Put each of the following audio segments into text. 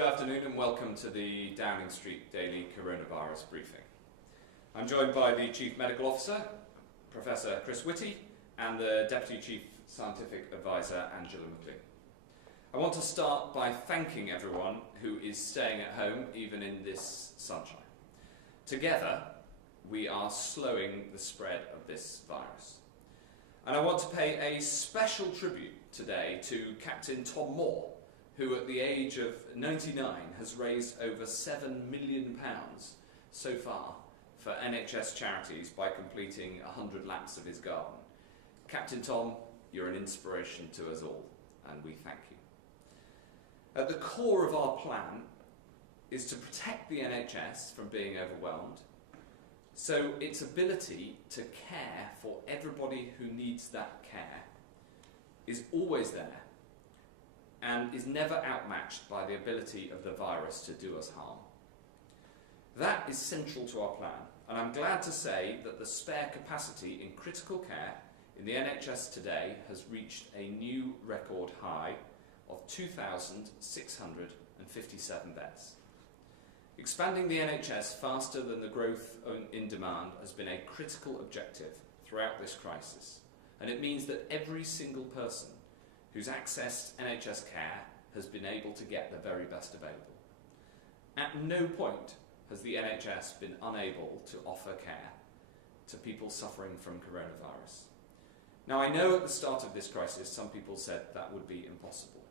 Good afternoon and welcome to the Downing Street Daily Coronavirus Briefing. I'm joined by the Chief Medical Officer, Professor Chris Whitty, and the Deputy Chief Scientific Advisor, Angela McLean. I want to start by thanking everyone who is staying at home even in this sunshine. Together, we are slowing the spread of this virus. And I want to pay a special tribute today to Captain Tom Moore, who at the age of 99 has raised over £7 million so far for NHS charities by completing 100 laps of his garden. Captain Tom, you're an inspiration to us all, and we thank you. At the core of our plan is to protect the NHS from being overwhelmed, so its ability to care for everybody who needs that care is always there and is never outmatched by the ability of the virus to do us harm. That is central to our plan, and I'm glad to say that the spare capacity in critical care in the NHS today has reached a new record high of 2,657 beds. Expanding the NHS faster than the growth in demand has been a critical objective throughout this crisis, and it means that every single person who's accessed NHS care has been able to get the very best available. At no point has the NHS been unable to offer care to people suffering from coronavirus. Now, I know at the start of this crisis some people said that would be impossible,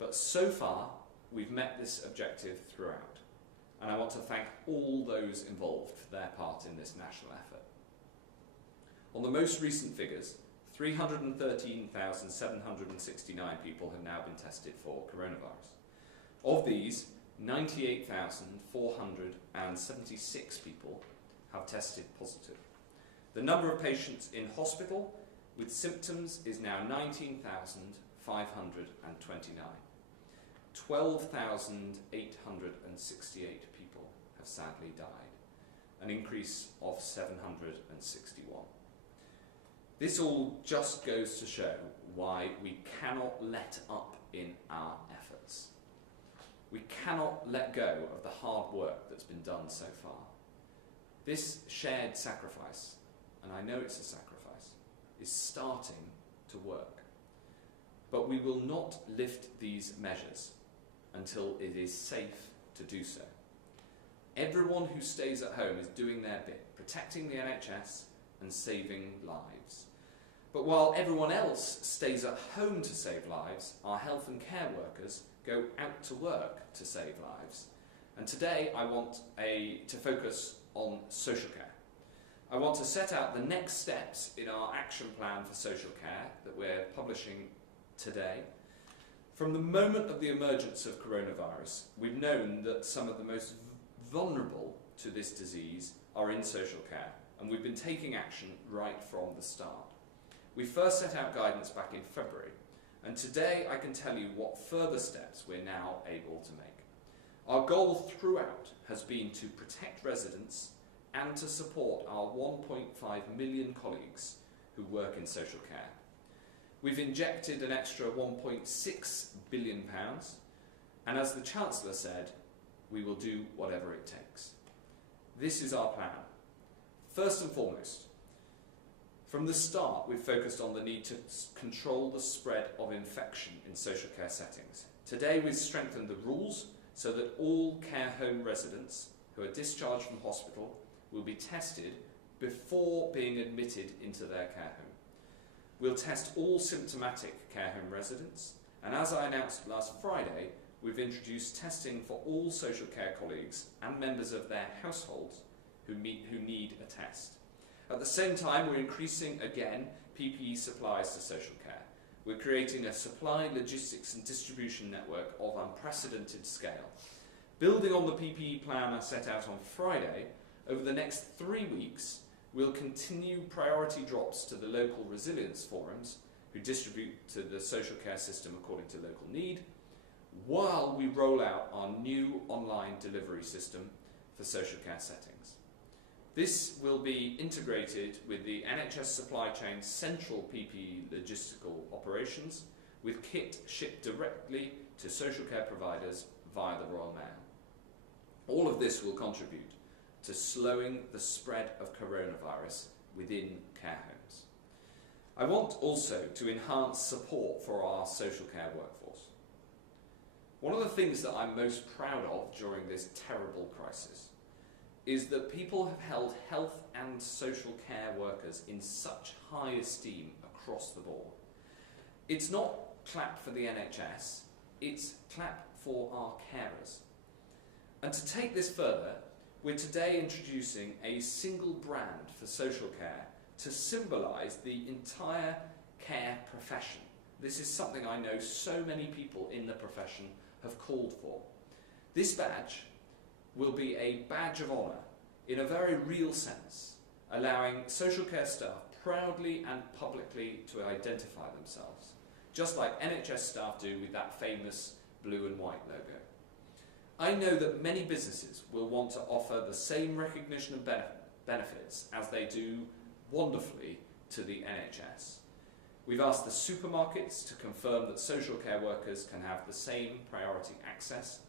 but so far we've met this objective throughout, and I want to thank all those involved for their part in this national effort. On the most recent figures, 313,769 people have now been tested for coronavirus. Of these, 98,476 people have tested positive. The number of patients in hospital with symptoms is now 19,529. 12,868 people have sadly died, an increase of 761. This all just goes to show why we cannot let up in our efforts. We cannot let go of the hard work that's been done so far. This shared sacrifice, and I know it's a sacrifice, is starting to work. But we will not lift these measures until it is safe to do so. Everyone who stays at home is doing their bit, protecting the NHS and saving lives. But while everyone else stays at home to save lives, our health and care workers go out to work to save lives. And today I want to focus on social care. I want to set out the next steps in our action plan for social care that we're publishing today. From the moment of the emergence of coronavirus, we've known that some of the most vulnerable to this disease are in social care, and we've been taking action right from the start. We first set out guidance back in February, and today I can tell you what further steps we're now able to make. Our goal throughout has been to protect residents and to support our 1.5 million colleagues who work in social care. We've injected an extra £1.6 billion, and as the Chancellor said, we will do whatever it takes. This is our plan. First and foremost, from the start, we've focused on the need to control the spread of infection in social care settings. Today, we've strengthened the rules so that all care home residents who are discharged from hospital will be tested before being admitted into their care home. We'll test all symptomatic care home residents, and as I announced last Friday, we've introduced testing for all social care colleagues and members of their households who need a test. At the same time, we're increasing again PPE supplies to social care. We're creating a supply, logistics and distribution network of unprecedented scale. Building on the PPE plan I set out on Friday, over the next 3 weeks, we'll continue priority drops to the local resilience forums who distribute to the social care system according to local need, while we roll out our new online delivery system for social care settings. This will be integrated with the NHS supply chain's central PPE logistical operations, with kit shipped directly to social care providers via the Royal Mail. All of this will contribute to slowing the spread of coronavirus within care homes. I want also to enhance support for our social care workforce. One of the things that I'm most proud of during this terrible crisis is that people have held health and social care workers in such high esteem across the board. It's not clap for the NHS, it's clap for our carers. And to take this further, we're today introducing a single brand for social care to symbolise the entire care profession. This is something I know so many people in the profession have called for. This badge will be a badge of honour in a very real sense, allowing social care staff proudly and publicly to identify themselves, just like NHS staff do with that famous blue and white logo. I know that many businesses will want to offer the same recognition and benefits as they do wonderfully to the NHS. We've asked the supermarkets to confirm that social care workers can have the same priority access,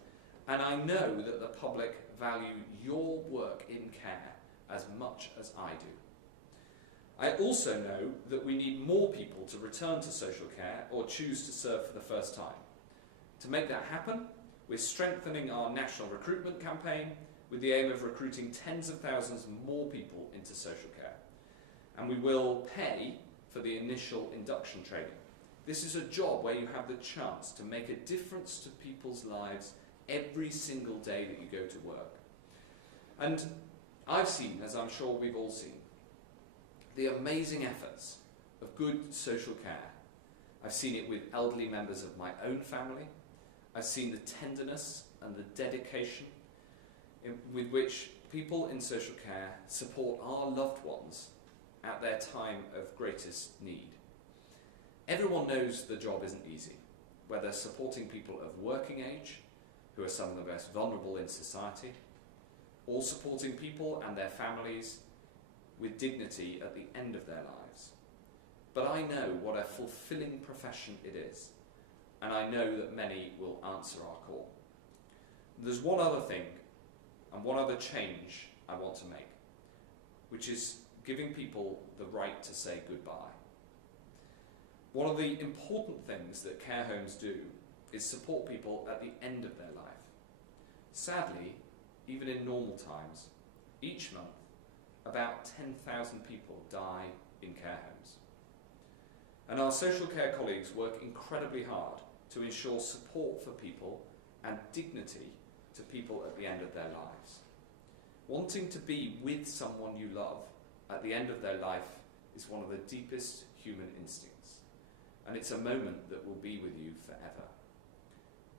and I know that the public value your work in care as much as I do. I also know that we need more people to return to social care or choose to serve for the first time. To make that happen, we're strengthening our national recruitment campaign with the aim of recruiting tens of thousands more people into social care. And we will pay for the initial induction training. This is a job where you have the chance to make a difference to people's lives every single day that you go to work. And I've seen, as I'm sure we've all seen, the amazing efforts of good social care. I've seen it with elderly members of my own family. I've seen the tenderness and the dedication with which people in social care support our loved ones at their time of greatest need. Everyone knows the job isn't easy, whether supporting people of working age, who are some of the most vulnerable in society, or supporting people and their families with dignity at the end of their lives. But I know what a fulfilling profession it is, and I know that many will answer our call. There's one other thing and one other change I want to make, which is giving people the right to say goodbye. One of the important things that care homes do is support people at the end of their life. Sadly, even in normal times, each month about 10,000 people die in care homes. And our social care colleagues work incredibly hard to ensure support for people and dignity to people at the end of their lives. Wanting to be with someone you love at the end of their life is one of the deepest human instincts, and it's a moment that will be with you forever.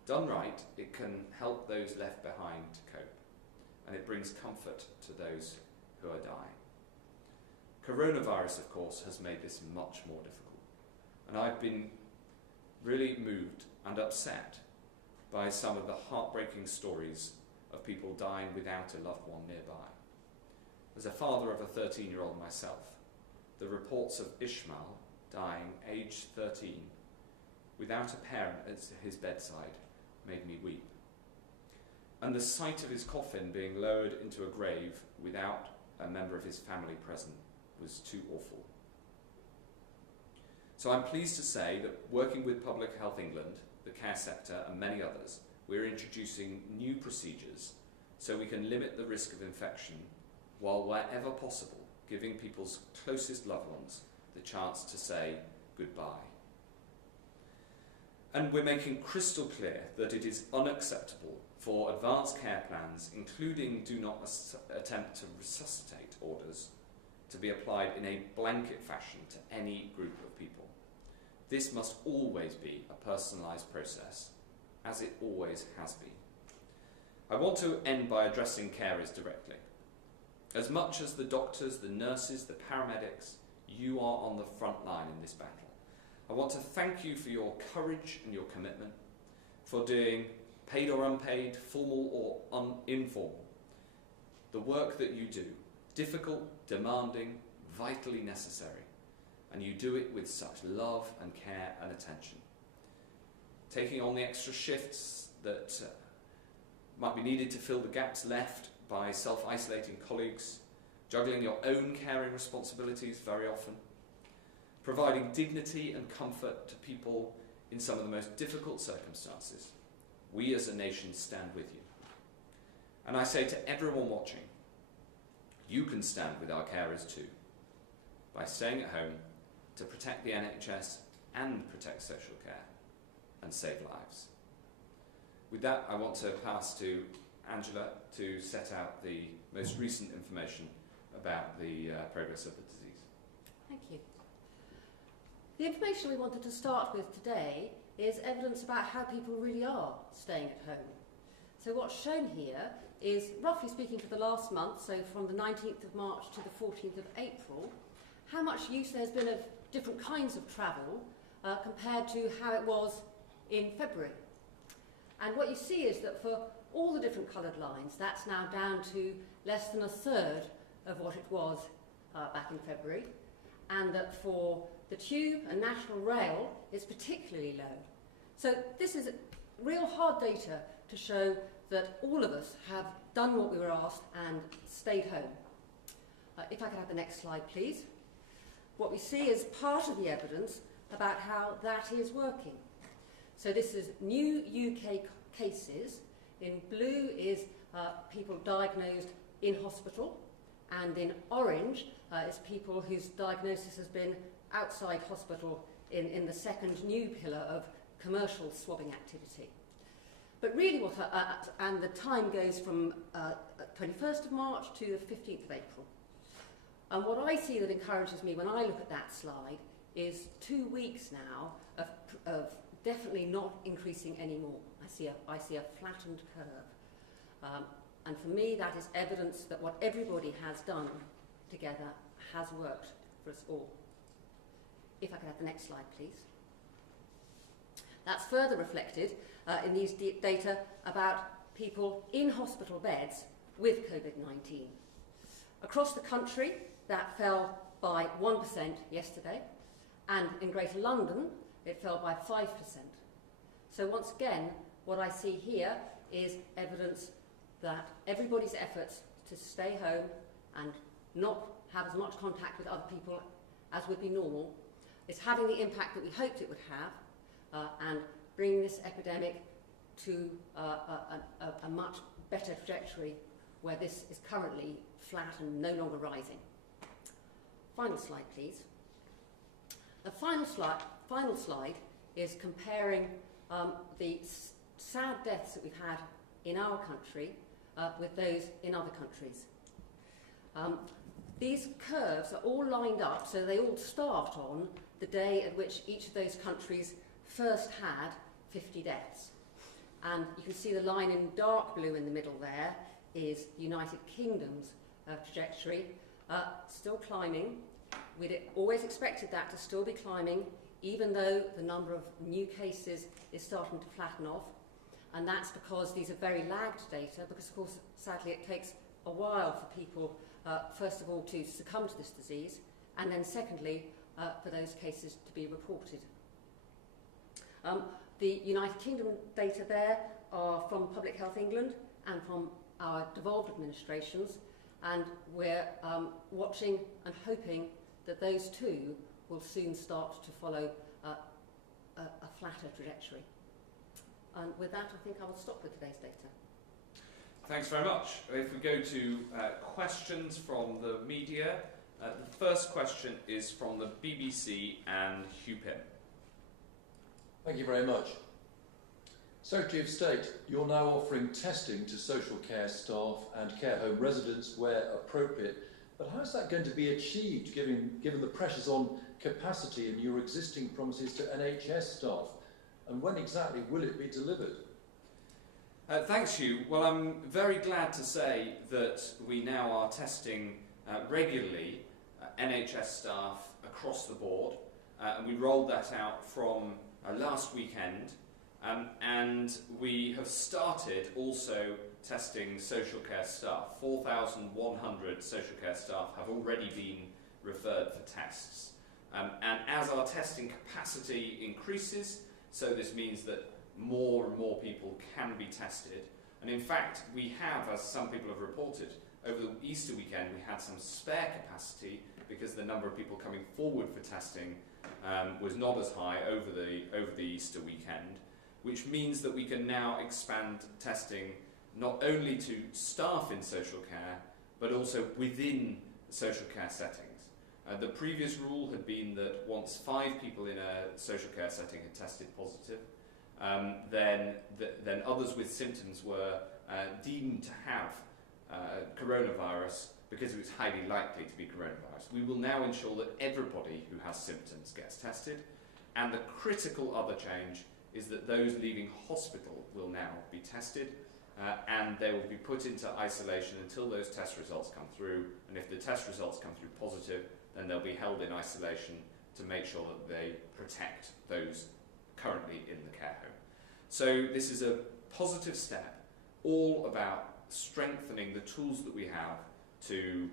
Done right, it can help those left behind to cope, and it brings comfort to those who are dying. Coronavirus, of course, has made this much more difficult, and I've been really moved and upset by some of the heartbreaking stories of people dying without a loved one nearby. As a father of a 13-year-old myself, the reports of Ishmael dying aged 13 without a parent at his bedside made me weep. And the sight of his coffin being lowered into a grave without a member of his family present was too awful. So I'm pleased to say that working with Public Health England, the care sector and many others, we're introducing new procedures so we can limit the risk of infection while wherever possible giving people's closest loved ones the chance to say goodbye. And we're making crystal clear that it is unacceptable for advanced care plans, including do not attempt to resuscitate orders, to be applied in a blanket fashion to any group of people. This must always be a personalised process, as it always has been. I want to end by addressing carers directly. As much as the doctors, the nurses, the paramedics, you are on the front line in this battle. I want to thank you for your courage and your commitment, for doing paid or unpaid, formal or informal. The work that you do, difficult, demanding, vitally necessary, and you do it with such love and care and attention. Taking on the extra shifts that might be needed to fill the gaps left by self-isolating colleagues, juggling your own caring responsibilities very often, providing dignity and comfort to people in some of the most difficult circumstances. We as a nation stand with you. And I say to everyone watching, you can stand with our carers too, by staying at home to protect the NHS and protect social care and save lives. With that, I want to pass to Angela to set out the most recent information about the progress of the disease. Thank you. The information we wanted to start with today is evidence about how people really are staying at home. So what's shown here is, roughly speaking, for the last month, so from the 19th of March to the 14th of April, how much use there's been of different kinds of travel compared to how it was in February. And what you see is that for all the different coloured lines, that's now down to less than a third of what it was back in February, and that for the Tube and National Rail, it's particularly low. So this is real hard data to show that all of us have done what we were asked and stayed home. If I could have the next slide, please. What we see is part of the evidence about how that is working. So this is new UK cases. In blue is people diagnosed in hospital, and in orange is people whose diagnosis has been outside hospital in the second new pillar of commercial swabbing activity. But really and the time goes from 21st of March to the 15th of April. And what I see that encourages me when I look at that slide is 2 weeks now of definitely not increasing anymore. I see a flattened curve. And for me, that is evidence that what everybody has done together has worked for us all. If I could have the next slide, please. That's further reflected in these data about people in hospital beds with COVID-19. Across the country, that fell by 1% yesterday, and in Greater London, it fell by 5%. So once again, what I see here is evidence that everybody's efforts to stay home and not have as much contact with other people as would be normal is having the impact that we hoped it would have, and bringing this epidemic to a much better trajectory where this is currently flat and no longer rising. Final slide, please. The final slide is comparing the sad deaths that we've had in our country with those in other countries. These curves are all lined up, so they all start on the day at which each of those countries first had 50 deaths. And you can see the line in dark blue in the middle there is United Kingdom's trajectory, still climbing. We'd always expected that to still be climbing, even though the number of new cases is starting to flatten off. And that's because these are very lagged data, because of course, sadly, it takes a while for people, first of all, to succumb to this disease, and then secondly, for those cases to be reported. The United Kingdom data there are from Public Health England and from our devolved administrations, and we're watching and hoping that those two will soon start to follow a flatter trajectory. And with that, I think I will stop with today's data. Thanks very much. If we go to questions from the media, the first question is from the BBC and Hugh Pym. Thank you very much. Secretary of State, you're now offering testing to social care staff and care home residents where appropriate, but how is that going to be achieved given the pressures on capacity and your existing promises to NHS staff? And when exactly will it be delivered? Thanks, Hugh. Well, I'm very glad to say that we now are testing regularly NHS staff across the board, and we rolled that out from last weekend, and we have started also testing social care staff. 4,100 social care staff have already been referred for tests. And as our testing capacity increases, so this means that more and more people can be tested, And in fact, we have, as some people have reported, over the Easter weekend we had some spare capacity because the number of people coming forward for testing was not as high over the Easter weekend, which means that we can now expand testing not only to staff in social care, but also within social care settings. The previous rule had been that once 5 people in a social care setting had tested positive, then others with symptoms were deemed to have coronavirus because it was highly likely to be coronavirus. We will now ensure that everybody who has symptoms gets tested, and the critical other change is that those leaving hospital will now be tested, and they will be put into isolation until those test results come through, and if the test results come through positive, then they'll be held in isolation to make sure that they protect those currently in the care home. So this is a positive step, all about strengthening the tools that we have to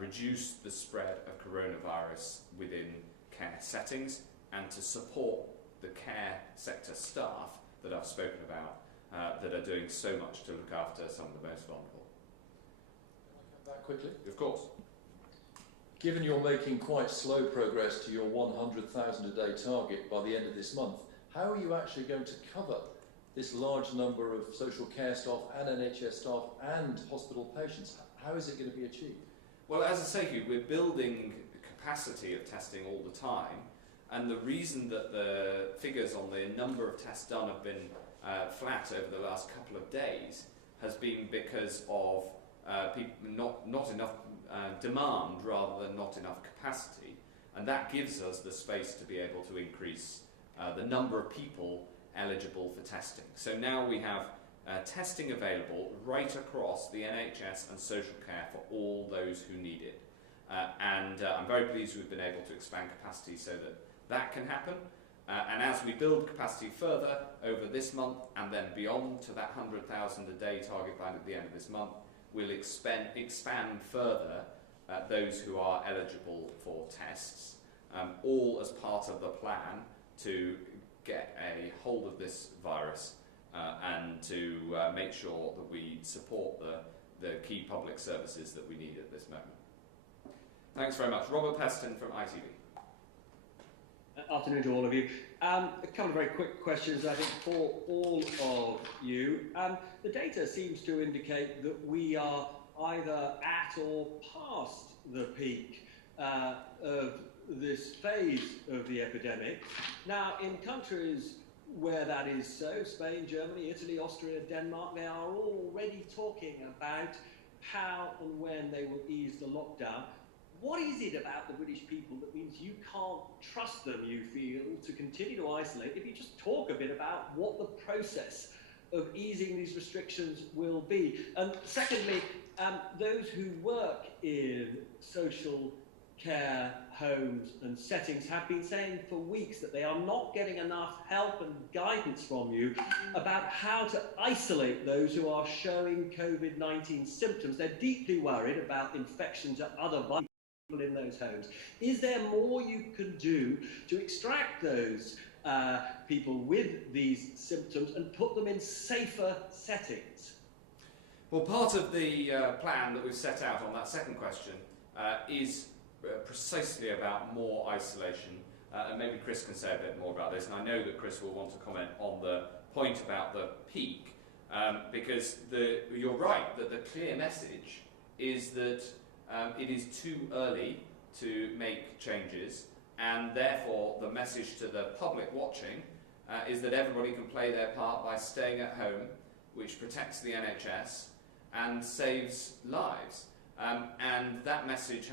reduce the spread of coronavirus within care settings and to support the care sector staff that I've spoken about that are doing so much to look after some of the most vulnerable. Can I come back quickly? Of course. Given you're making quite slow progress to your 100,000 a day target by the end of this month, how are you actually going to cover this large number of social care staff and NHS staff and hospital patients? How is it going to be achieved? Well, as I say, Hugh, we're building capacity of testing all the time, and the reason that the figures on the number of tests done have been flat over the last couple of days has been because of not enough demand rather than not enough capacity, and that gives us the space to be able to increase the number of people eligible for testing. So now we have testing available right across the NHS and social care for all those who need it. And I'm very pleased we've been able to expand capacity so that that can happen. And as we build capacity further over this month and then beyond to that 100,000 a day target by the end of this month, we'll expand further those who are eligible for tests, all as part of the plan to get a hold of this virus and to make sure that we support the key public services that we need at this moment. Thanks very much. Robert Peston from ITV. Afternoon to all of you. A couple of very quick questions, I think, for all of you. The data seems to indicate that we are either at or past the peak of this phase of the epidemic. Now, in countries where that is so, Spain, Germany, Italy, Austria, Denmark, they are already talking about how and when they will ease the lockdown. What is it about the British people that means you can't trust them, you feel, to continue to isolate? If you just talk a bit about what the process of easing these restrictions will be. And secondly, those who work in social care homes and settings have been saying for weeks that they are not getting enough help and guidance from you about how to isolate those who are showing COVID-19 symptoms. They're deeply worried about infection to other people in those homes. Is there more you can do to extract those people with these symptoms and put them in safer settings? Well, part of the plan that we've set out on that second question is precisely about more isolation, and maybe Chris can say a bit more about this, and I know that Chris will want to comment on the point about the peak, because you're right that the clear message is that it is too early to make changes, and therefore the message to the public watching is that everybody can play their part by staying at home, which protects the NHS and saves lives. And that message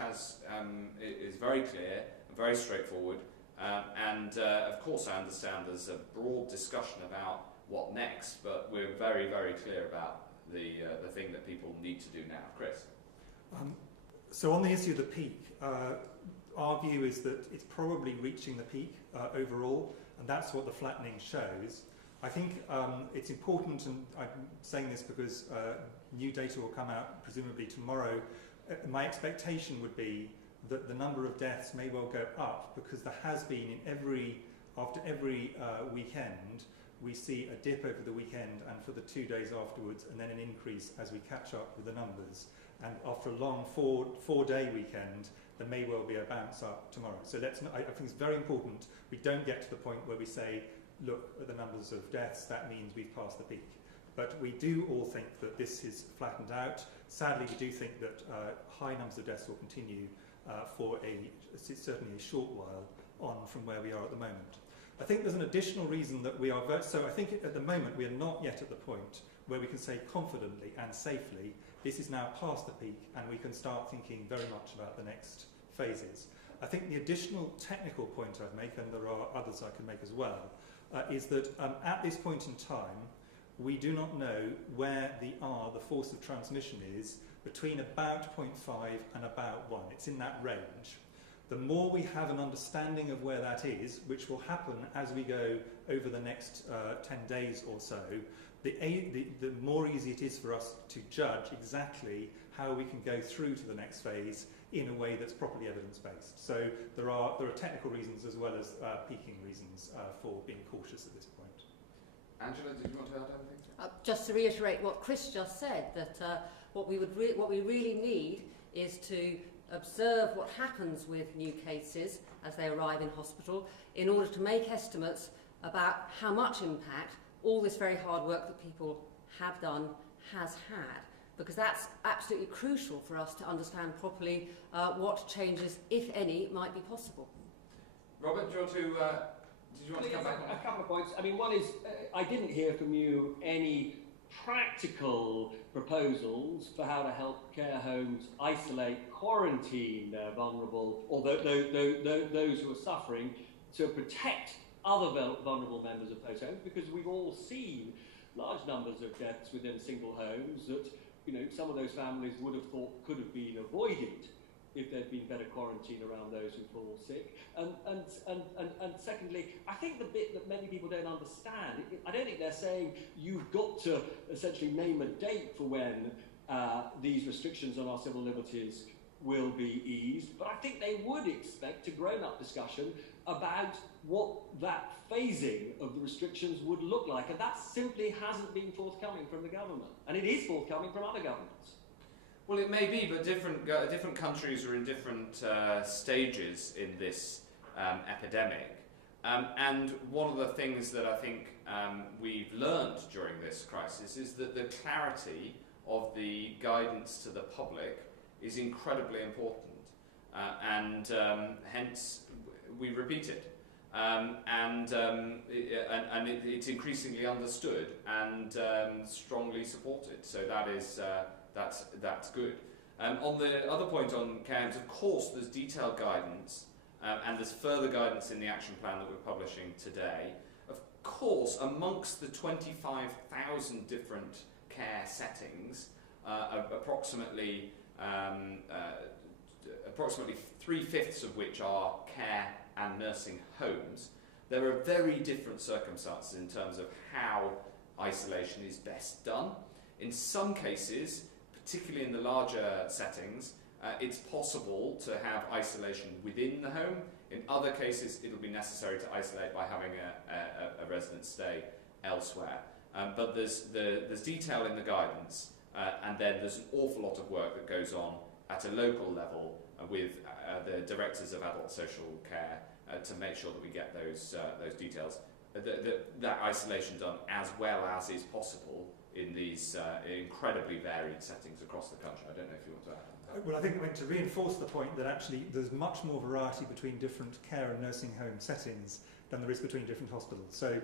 is very clear, very straightforward, and of course I understand there's a broad discussion about what next, but we're very, very clear about the thing that people need to do now. Chris? So on the issue of the peak, our view is that it's probably reaching the peak overall, and that's what the flattening shows. I think it's important, and I'm saying this because new data will come out presumably tomorrow. My expectation would be that the number of deaths may well go up because there has been after every weekend we see a dip over the weekend and for the 2 days afterwards, and then an increase as we catch up with the numbers. And after a long four-day weekend, there may well be a bounce up tomorrow. So I think it's very important we don't get to the point where we say, look at the numbers of deaths, that means we've passed the peak. But we do all think that this is flattened out. Sadly, we do think that high numbers of deaths will continue for certainly a short while on from where we are at the moment. I think there's an additional reason that we are so I think at the moment we are not yet at the point where we can say confidently and safely this is now past the peak and we can start thinking very much about the next phases. I think the additional technical point I'd make, and there are others I can make as well, is that at this point in time we do not know where the force of transmission is between about 0.5 and about 1. It's in that range. The more we have an understanding of where that is, which will happen as we go over the next 10 days or so, the more easy it is for us to judge exactly how we can go through to the next phase in a way that's properly evidence-based. So there are technical reasons as well as peaking reasons for being cautious at this point. Angela, did you want to add anything? Just to reiterate what Chris just said, that what we really need is to observe what happens with new cases as they arrive in hospital in order to make estimates about how much impact all this very hard work that people have done has had, because that's absolutely crucial for us to understand properly what changes, if any, might be possible. Robert, do you want to, did you want to come back on? A couple of points. I mean, one is, I didn't hear from you any practical proposals for how to help care homes isolate, quarantine vulnerable, or those who are suffering, to protect other vulnerable members of those homes, because we've all seen large numbers of deaths within single homes that, you know, some of those families would have thought could have been avoided if there'd been better quarantine around those who fall sick. And secondly, I think the bit that many people don't understand, I don't think they're saying you've got to essentially name a date for when these restrictions on our civil liberties will be eased, but I think they would expect a grown-up discussion about what that phasing of the restrictions would look like, and that simply hasn't been forthcoming from the government, and it is forthcoming from other governments. Well, it may be, but different countries are in different stages in this epidemic. And one of the things that I think we've learned during this crisis is that the clarity of the guidance to the public is incredibly important. And hence, we repeat it. It's increasingly understood and strongly supported. So that is... That's good. On the other point on CAMS, of course, there's detailed guidance and there's further guidance in the action plan that we're publishing today. Of course, amongst the 25,000 different care settings, approximately 3/5 of which are care and nursing homes, there are very different circumstances in terms of how isolation is best done. In some cases, particularly in the larger settings, it's possible to have isolation within the home. In other cases, it'll be necessary to isolate by having a resident stay elsewhere. But there's detail in the guidance, and then there's an awful lot of work that goes on at a local level with the directors of adult social care to make sure that we get those details, that isolation done as well as is possible in these incredibly varied settings across the country. I don't know if you want to add on that. Well, I think to reinforce the point that actually there's much more variety between different care and nursing home settings than there is between different hospitals. So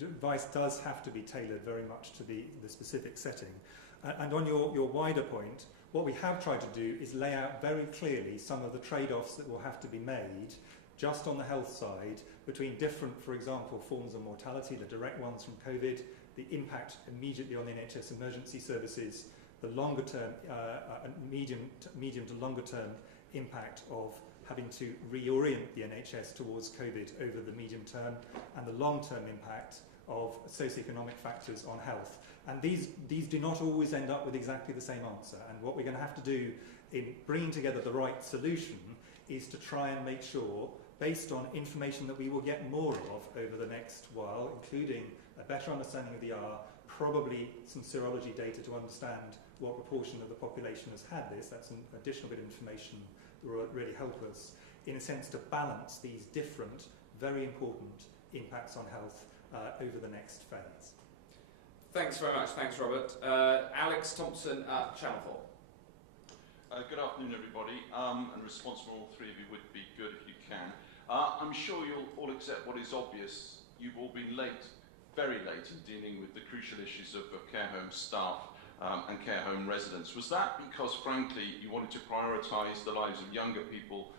advice does have to be tailored very much to the specific setting. And on your wider point, what we have tried to do is lay out very clearly some of the trade-offs that will have to be made just on the health side between different, for example, forms of mortality, the direct ones from COVID, the impact immediately on the NHS emergency services, the longer term, medium to longer term impact of having to reorient the NHS towards COVID over the medium term, and the long term impact of socioeconomic factors on health. And these do not always end up with exactly the same answer. And what we're going to have to do in bringing together the right solution is to try and make sure based on information that we will get more of over the next while, including a better understanding of the R, probably some serology data to understand what proportion of the population has had this. That's an additional bit of information that will really help us, in a sense, to balance these different, very important impacts on health over the next phase. Thanks very much. Thanks, Robert. Alex Thompson at Channel 4. Good afternoon, everybody. And response from all three of you would be good if you can. I'm sure you'll all accept what is obvious. You've all been late, very late, in dealing with the crucial issues of care home staff and care home residents. Was that because, frankly, you wanted to prioritise the lives of younger people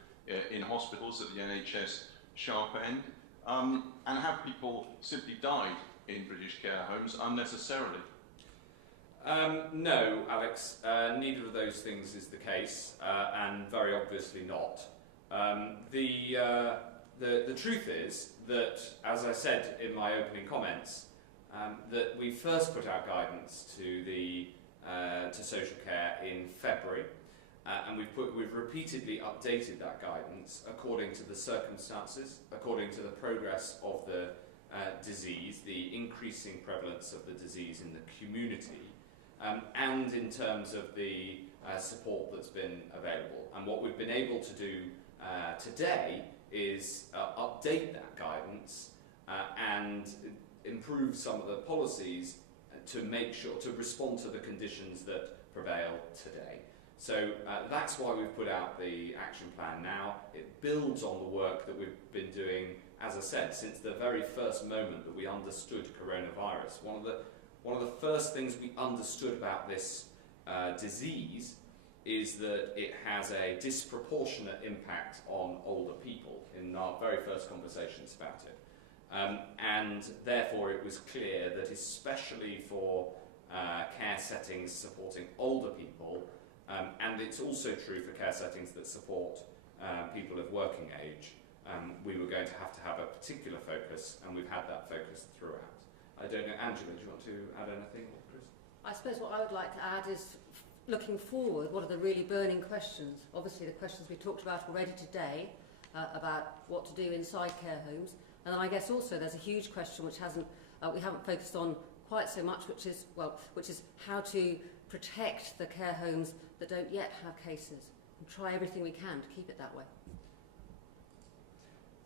in hospitals at the NHS sharp end? And have people simply died in British care homes unnecessarily? No, Alex, neither of those things is the case, and very obviously not. The truth is that, as I said in my opening comments, that we first put out guidance to social care in February, and we've repeatedly updated that guidance according to the circumstances, according to the progress of the disease, the increasing prevalence of the disease in the community, and in terms of the support that's been available. And what we've been able to do today is update that guidance and improve some of the policies to make sure to respond to the conditions that prevail today. So that's why we've put out the action plan now. It builds on the work that we've been doing, as I said, since the very first moment that we understood coronavirus. One of the first things we understood about this disease is that it has a disproportionate impact on older people in our very first conversations about it. And therefore it was clear that especially for care settings supporting older people, and it's also true for care settings that support people of working age, we were going to have a particular focus, and we've had that focus throughout. I don't know, Angela, do you want to add anything, or Chris? I suppose what I would like to add is, looking forward, what are the really burning questions? Obviously the questions we talked about already today, about what to do inside care homes, and I guess also there's a huge question which we haven't focused on quite so much, which is how to protect the care homes that don't yet have cases, and try everything we can to keep it that way.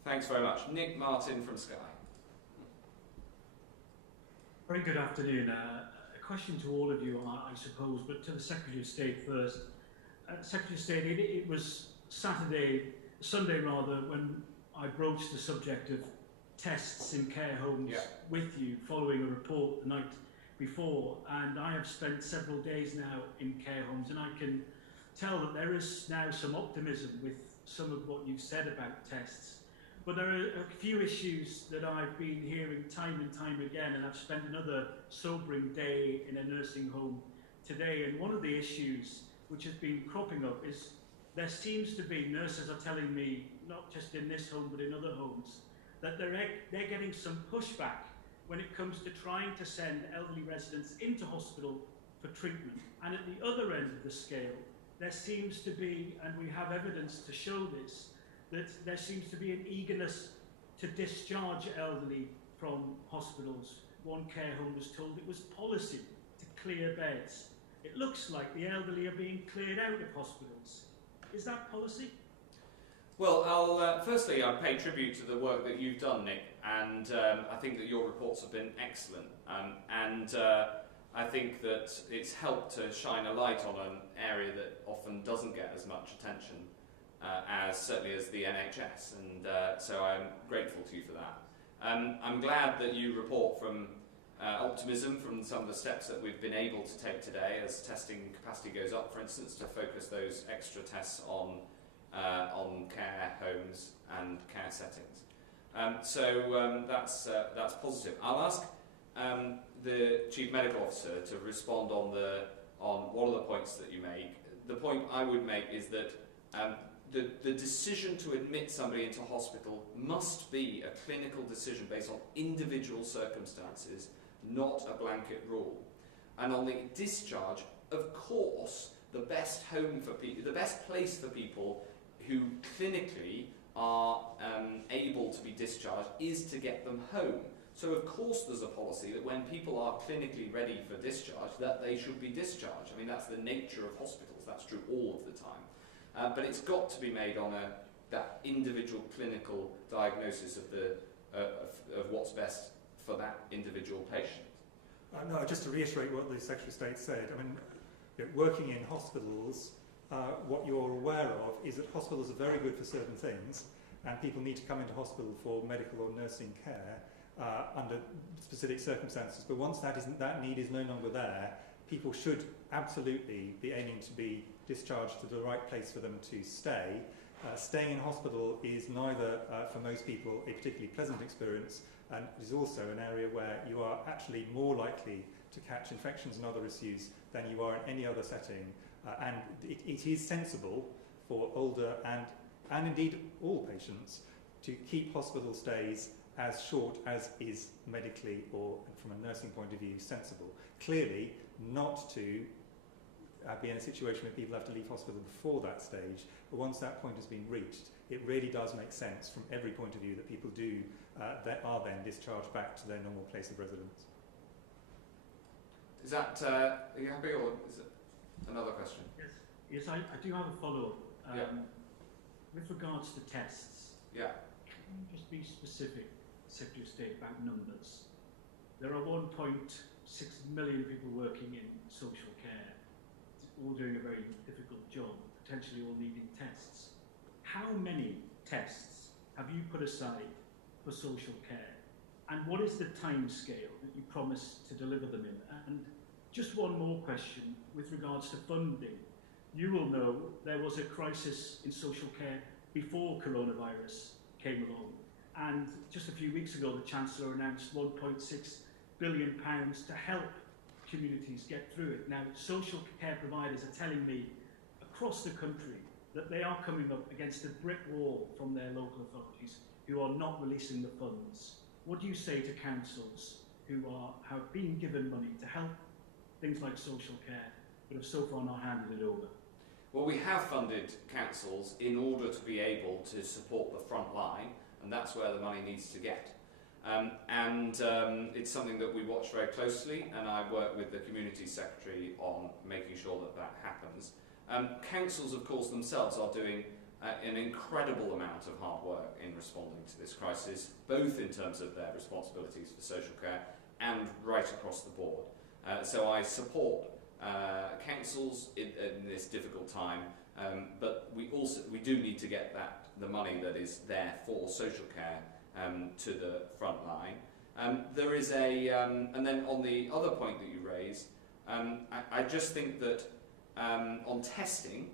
Thanks very much. Nick Martin from Sky. Very good afternoon. A question to all of you, I suppose, but to the Secretary of State first. Secretary of State, it was Sunday rather, when I broached the subject of tests in care homes with you following a report the night before, and I have spent several days now in care homes, and I can tell that there is now some optimism with some of what you've said about tests. But there are a few issues that I've been hearing time and time again, and I've spent another sobering day in a nursing home today, and one of the issues which has been cropping up is there seems to be, nurses are telling me, not just in this home but in other homes, that they're getting some pushback when it comes to trying to send elderly residents into hospital for treatment. And at the other end of the scale, there seems to be, and we have evidence to show this, that there seems to be an eagerness to discharge elderly from hospitals. One care home was told it was policy to clear beds. It looks like the elderly are being cleared out of hospitals. Is that policy? Well, firstly, I pay tribute to the work that you've done, Nick, and I think that your reports have been excellent. I think that it's helped to shine a light on an area that often doesn't get as much attention certainly as the NHS, and so I'm grateful to you for that. I'm glad that you report from optimism from some of the steps that we've been able to take today as testing capacity goes up, for instance, to focus those extra tests on care homes and care settings. That's positive. I'll ask the Chief Medical Officer to respond on one of the points that you make. The point I would make is that the decision to admit somebody into hospital must be a clinical decision based on individual circumstances, not a blanket rule. And on the discharge, of course, the best home for people, the best place for people who clinically are to be discharged is to get them home. So of course there's a policy that when people are clinically ready for discharge, that they should be discharged. I mean, that's the nature of hospitals. That's true all of the time. But it's got to be made on that individual clinical diagnosis of what's best for that individual patient. No, just to reiterate what the Secretary of State said, I mean, working in hospitals, what you're aware of is that hospitals are very good for certain things, and people need to come into hospital for medical or nursing care under specific circumstances. But once that need is no longer there, people should absolutely be aiming to be discharged to the right place for them to stay. Staying in hospital is neither, for most people, a particularly pleasant experience, and it is also an area where you are actually more likely to catch infections and other issues than you are in any other setting. And it is sensible for older and indeed all patients to keep hospital stays as short as is medically or from a nursing point of view sensible. Clearly not to be in a situation where people have to leave hospital before that stage, but once that point has been reached, it really does make sense from every point of view that people that are then discharged back to their normal place of residence. Is that, are you happy, or is it another question? Yes, I do have a follow-up. Yeah. With regards to tests, Yeah. can you just be specific, Secretary of State, about numbers? There are 1.6 million people working in social care, all doing a very difficult job, potentially all needing tests. How many tests have you put aside for social care? And what is the time scale that you promise to deliver them in? And just one more question with regards to funding. You will know there was a crisis in social care before coronavirus came along. And just a few weeks ago, the Chancellor announced £1.6 billion to help communities get through it. Now, social care providers are telling me across the country that they are coming up against a brick wall from their local authorities who are not releasing the funds. What do you say to councils who have been given money to help things like social care, but have so far not handed it over? Well, we have funded councils in order to be able to support the front line, and that's where the money needs to get. It's something that we watch very closely, and I work with the Community Secretary on making sure that that happens. Councils, of course, themselves are doing an incredible amount of hard work in responding to this crisis, both in terms of their responsibilities for social care and right across the board. So I support councils in this difficult time, but we do need to get the money that is there for social care to the front line. There is and then on the other point that you raised, I just think that on testing,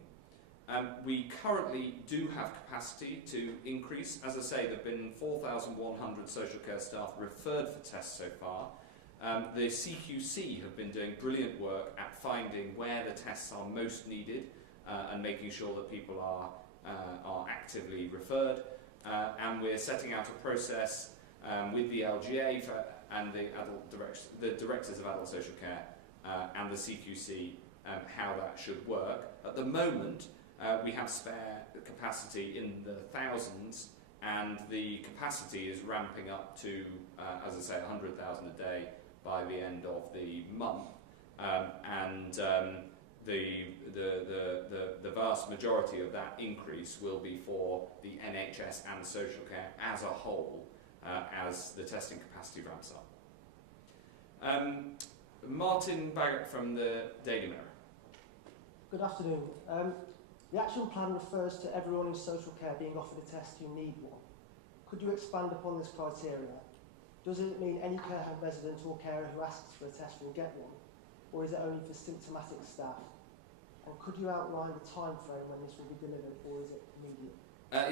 we currently do have capacity to increase. As I say, there have been 4,100 social care staff referred for tests so far. The CQC have been doing brilliant work at finding where the tests are most needed and making sure that people are actively referred. And we're setting out a process with the LGA and the directors of adult social care and the CQC how that should work. At the moment, we have spare capacity in the thousands, and the capacity is ramping up to, as I say, 100,000 a day by the end of the month, the vast majority of that increase will be for the NHS and social care as a whole, as the testing capacity ramps up. Martin Baggett from the Daily Mirror. Good afternoon. The action plan refers to everyone in social care being offered a test who need one. Could you expand upon this criteria? Does it mean any care home resident or carer who asks for a test will get one? Or is it only for symptomatic staff? And could you outline the time frame when this will be delivered, or is it immediate?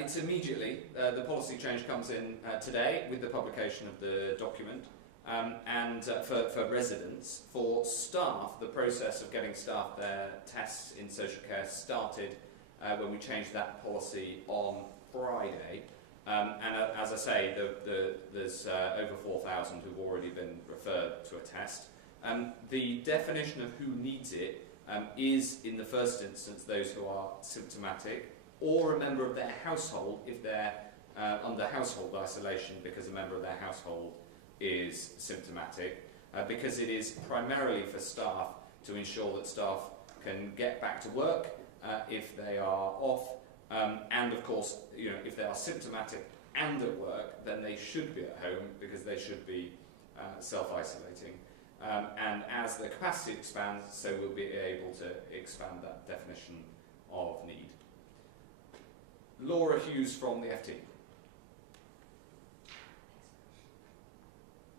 It's immediately. The policy change comes in today with the publication of the document. For residents, for staff, the process of getting staff their tests in social care started when we changed that policy on Friday. As I say, there's over 4,000 who've already been referred to a test. The definition of who needs it is, in the first instance, those who are symptomatic or a member of their household if they're under household isolation because a member of their household is symptomatic, because it is primarily for staff to ensure that staff can get back to work if they are off, and of course, if they are symptomatic and at work, then they should be at home because they should be self-isolating. And as the capacity expands, so we'll be able to expand that definition of need. Laura Hughes from the FT.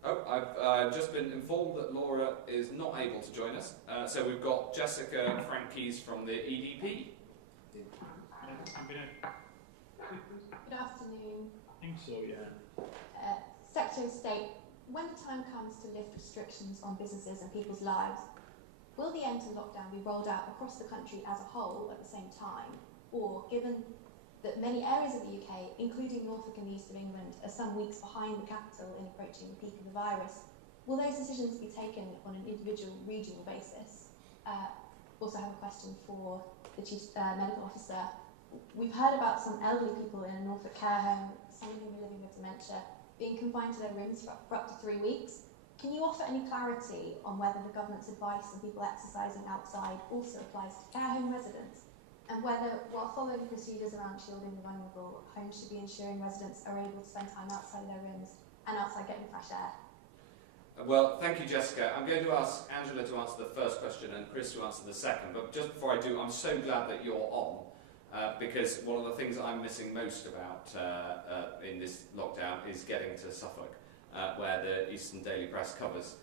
Oh, I've just been informed that Laura is not able to join us. So we've got Jessica Frankies from the EDP. Good afternoon. I think so, yeah. Secretary of State, when the time comes to lift restrictions on businesses and people's lives, will the end to lockdown be rolled out across the country as a whole at the same time? Or, given that many areas of the UK, including Norfolk and the east of England, are some weeks behind the capital in approaching the peak of the virus, will those decisions be taken on an individual regional basis? Also have a question for the Chief Medical Officer. We've heard about some elderly people in a Norfolk care home, some of whom are living with dementia, being confined to their rooms for up to 3 weeks. Can you offer any clarity on whether the government's advice on people exercising outside also applies to care home residents? And whether, while following procedures around shielding the vulnerable, homes should be ensuring residents are able to spend time outside their rooms and outside getting fresh air? Well, thank you, Jessica. I'm going to ask Angela to answer the first question and Chris to answer the second. But just before I do, I'm so glad that you're on, because one of the things I'm missing most about in this lockdown is getting to Suffolk, where the Eastern Daily Press covers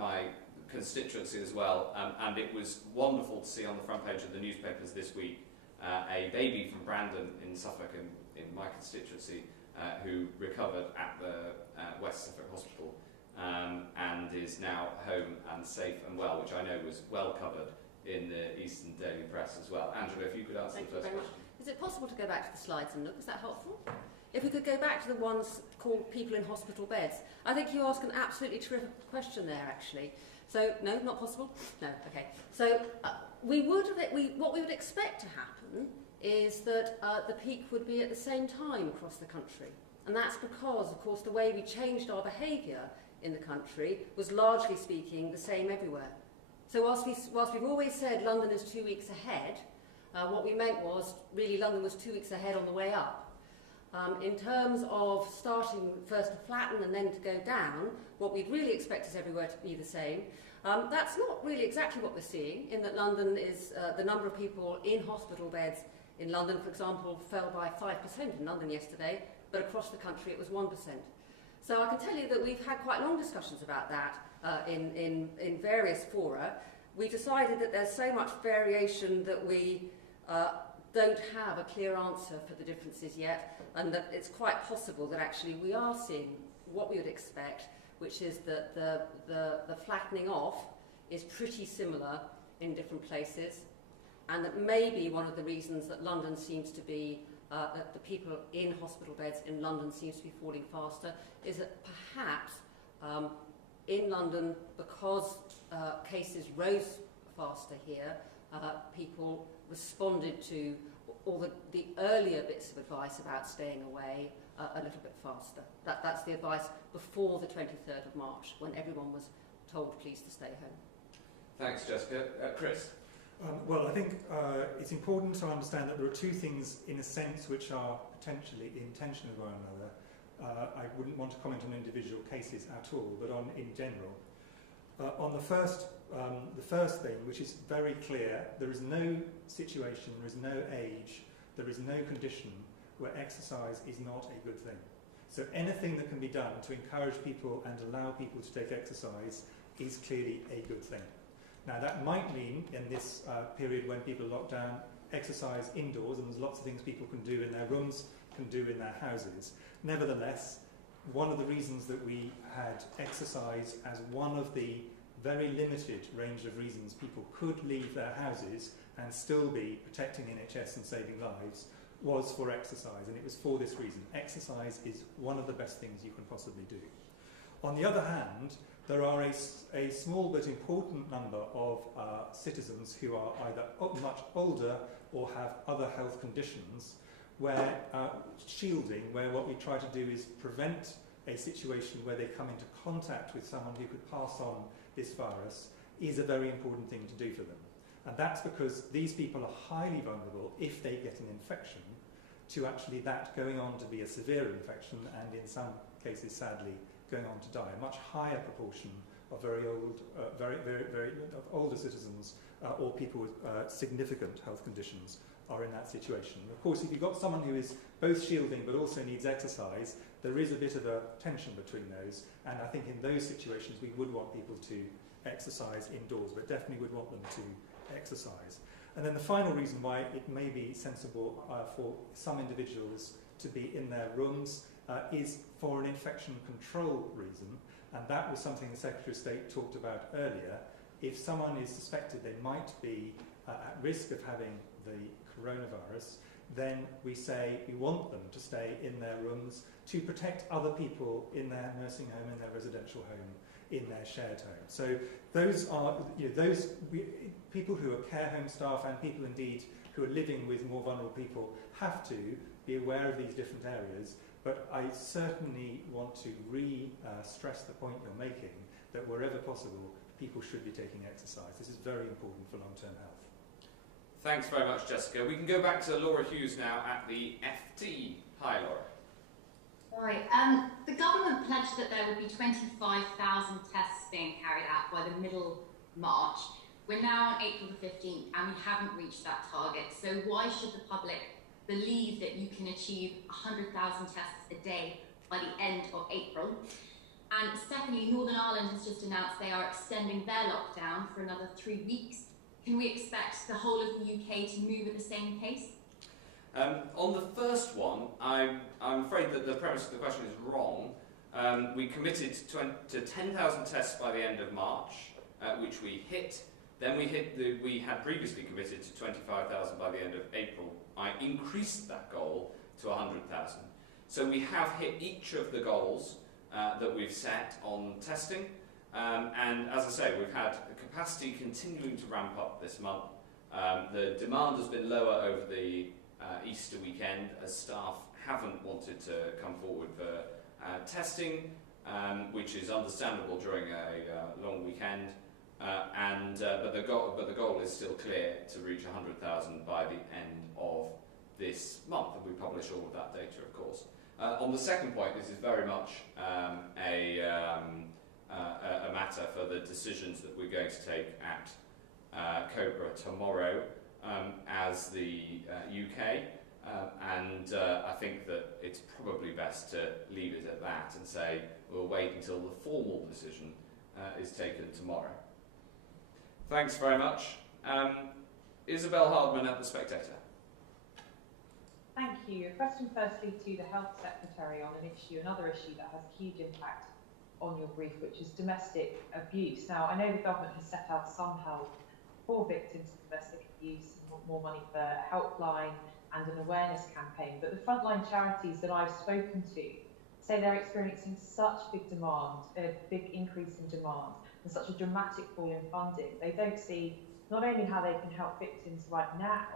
my constituency as well. And it was wonderful to see on the front page of the newspapers this week a baby from Brandon in Suffolk, in my constituency, who recovered at the West Suffolk Hospital and is now home and safe and well, which I know was well covered in the Eastern Daily Press as well. Angela, if you could answer the first question. Is it possible to go back to the slides and look? Is that helpful? If we could go back to the ones called people in hospital beds. I think you ask an absolutely terrific question there, actually. So, no, not possible? No, okay. So, what we would expect to happen is that the peak would be at the same time across the country. And that's because, of course, the way we changed our behaviour in the country was largely speaking the same everywhere. So whilst we've always said London is 2 weeks ahead, what we meant was really London was 2 weeks ahead on the way up. In terms of starting first to flatten and then to go down, what we'd really expect is everywhere to be the same. That's not really exactly what we're seeing, in that London is, the number of people in hospital beds in London, for example, fell by 5% in London yesterday, but across the country it was 1%. So I can tell you that we've had quite long discussions about that in various fora. We decided that there's so much variation that we don't have a clear answer for the differences yet, and that it's quite possible that actually we are seeing what we would expect, which is that the flattening off is pretty similar in different places, and that maybe one of the reasons that London seems to be that the people in hospital beds in London seems to be falling faster is that perhaps in London, because cases rose faster here, people responded to all the earlier bits of advice about staying away a little bit faster. That's the advice before the 23rd of March, when everyone was told please to stay home. Thanks, Jessica. Chris? Well, I think it's important to understand that there are two things, in a sense, which are potentially in tension with one another. I wouldn't want to comment on individual cases at all, but in general. On the first thing, which is very clear, there is no situation, there is no age, there is no condition where exercise is not a good thing. So anything that can be done to encourage people and allow people to take exercise is clearly a good thing. Now that might mean, in this period when people are locked down, exercise indoors, and there's lots of things people can do in their rooms, can do in their houses. Nevertheless, one of the reasons that we had exercise as one of the very limited range of reasons people could leave their houses and still be protecting NHS and saving lives was for exercise, and it was for this reason. Exercise is one of the best things you can possibly do. On the other hand, there are a small but important number of citizens who are either much older or have other health conditions where shielding, where what we try to do is prevent a situation where they come into contact with someone who could pass on this virus, is a very important thing to do for them. And that's because these people are highly vulnerable, if they get an infection, to actually that going on to be a severe infection, and in some cases, sadly, going on to die. A much higher proportion of very old, of older citizens or people with significant health conditions are in that situation. And of course, if you've got someone who is both shielding but also needs exercise, there is a bit of a tension between those. And I think in those situations, we would want people to exercise indoors, but definitely would want them to exercise. And then the final reason why it may be sensible for some individuals to be in their rooms is for an infection control reason. And that was something the Secretary of State talked about earlier. If someone is suspected they might be at risk of having the coronavirus, then we say we want them to stay in their rooms to protect other people in their nursing home, in their residential home, in their shared home. So those are people who are care home staff and people indeed who are living with more vulnerable people have to be aware of these different areas. But I certainly want to stress the point you're making that wherever possible, people should be taking exercise. This is very important for long-term health. Thanks very much, Jessica. We can go back to Laura Hughes now at the FT. Hi, Laura. Right. The government pledged that there would be 25,000 tests being carried out by the middle March. We're now on April the 15th and we haven't reached that target. So why should the public believe that you can achieve 100,000 tests a day by the end of April? And secondly, Northern Ireland has just announced they are extending their lockdown for another 3 weeks. Can we expect the whole of the UK to move at the same pace? On the first one, I'm afraid that the premise of the question is wrong. We committed to 10,000 tests by the end of March, which we hit. Then we had previously committed to 25,000 by the end of April. I increased that goal to 100,000. So we have hit each of the goals that we've set on testing. And as I say, we've had the capacity continuing to ramp up this month. The demand has been lower over the Easter weekend as staff haven't wanted to come forward for testing, which is understandable during a long weekend. But the goal is still clear to reach 100,000 by the end of this month, and we publish all of that data, of course. On the second point, this is very much a matter for the decisions that we're going to take at COBRA tomorrow as the UK, and I think that it's probably best to leave it at that and say we'll wait until the formal decision is taken tomorrow. Thanks very much. Isabel Hardman at The Spectator. Thank you. A question firstly to the Health Secretary on another issue that has a huge impact on your brief, which is domestic abuse. Now, I know the government has set out some help for victims of domestic abuse, more money for a helpline and an awareness campaign, but the frontline charities that I've spoken to say they're experiencing such big demand, a big increase in demand, and such a dramatic fall in funding. They don't see not only how they can help victims right now,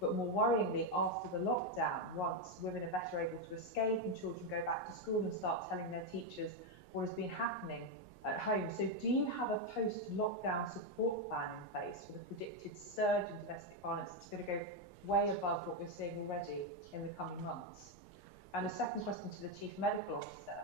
but more worryingly after the lockdown, once women are better able to escape and children go back to school and start telling their teachers what has been happening at home. So do you have a post-lockdown support plan in place for the predicted surge in domestic violence that's going to go way above what we're seeing already in the coming months? And a second question to the Chief Medical Officer.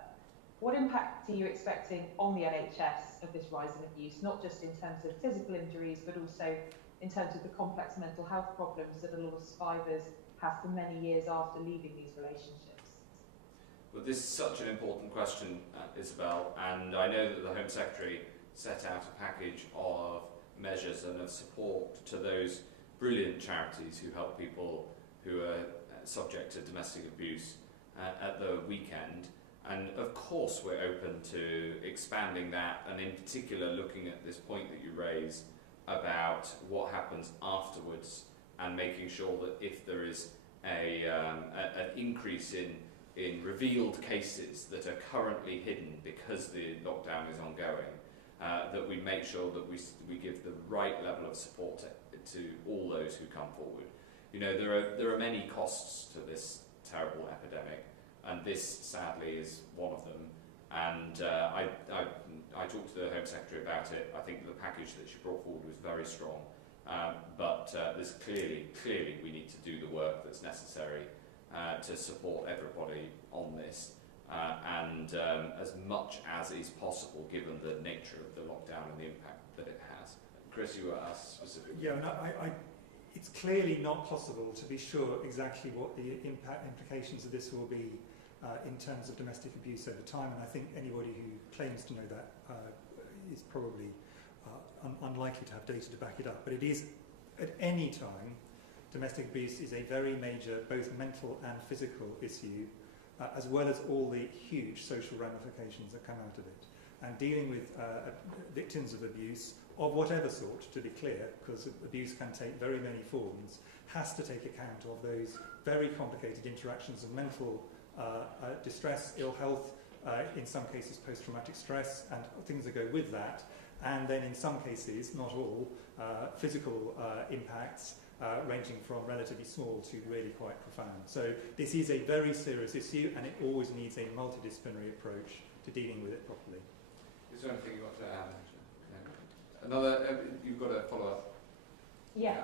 What impact are you expecting on the NHS of this rise in abuse, not just in terms of physical injuries, but also in terms of the complex mental health problems that a lot of survivors have for many years after leaving these relationships? Well, this is such an important question, Isabel, and I know that the Home Secretary set out a package of measures and of support to those brilliant charities who help people who are subject to domestic abuse at the weekend. And of course we're open to expanding that, and in particular looking at this point that you raise about what happens afterwards and making sure that if there is an increase in revealed cases that are currently hidden because the lockdown is ongoing, that we make sure that we give the right level of support to all those who come forward. You know, there are many costs to this terrible epidemic, and this sadly is one of them. And I talked to the Home Secretary about it. I think the package that she brought forward was very strong. But there's clearly we need to do the work that's necessary to support everybody on this, and as much as is possible given the nature of the lockdown and the impact that it has. Chris, you were asked specifically. Yeah, no, it's clearly not possible to be sure exactly what the implications of this will be in terms of domestic abuse over time, and I think anybody who claims to know that is probably unlikely to have data to back it up. But it is, at any time, domestic abuse is a very major, both mental and physical issue, as well as all the huge social ramifications that come out of it. And dealing with victims of abuse, of whatever sort, to be clear, because abuse can take very many forms, has to take account of those very complicated interactions of mental distress, ill health, in some cases post-traumatic stress, and things that go with that, and then in some cases, not all, physical impacts ranging from relatively small to really quite profound. So this is a very serious issue, and it always needs a multidisciplinary approach to dealing with it properly. Is there anything you want to add? Another, you've got a follow-up. Yeah,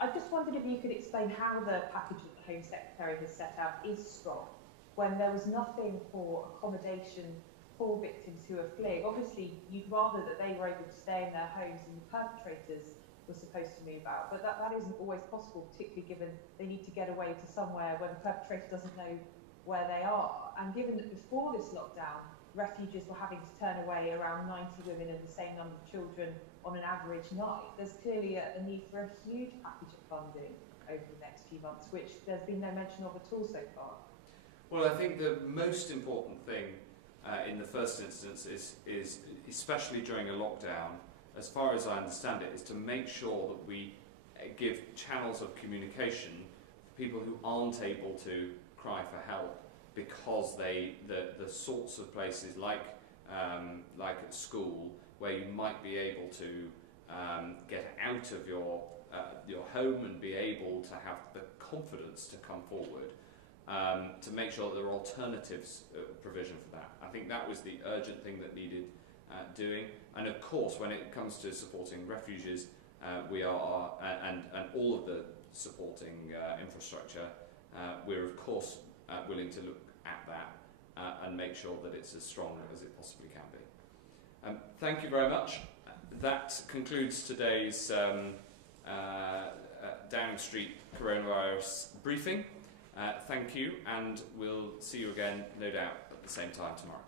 I just wondered if you could explain how the package that the Home Secretary has set out is strong, when there was nothing for accommodation for victims who are fleeing. Obviously, you'd rather that they were able to stay in their homes and the perpetrators were supposed to move out, but that isn't always possible, particularly given they need to get away to somewhere where the perpetrator doesn't know where they are. And given that before this lockdown, refugees were having to turn away around 90 women and the same number of children on an average night, there's clearly a need for a huge package of funding over the next few months, which there's been no mention of at all so far. Well, I think the most important thing in the first instance is, especially during a lockdown, as far as I understand it, is to make sure that we give channels of communication for people who aren't able to cry for help, because the sorts of places like at school, where you might be able to get out of your home and be able to have the confidence to come forward, to make sure that there are alternatives provision for that. I think that was the urgent thing that needed doing. And of course, when it comes to supporting refugees, we are, and all of the supporting infrastructure, we're of course willing to look at that and make sure that it's as strong as it possibly can be. Thank you very much. That concludes today's Downing Street coronavirus briefing. Thank you, and we'll see you again, no doubt, at the same time tomorrow.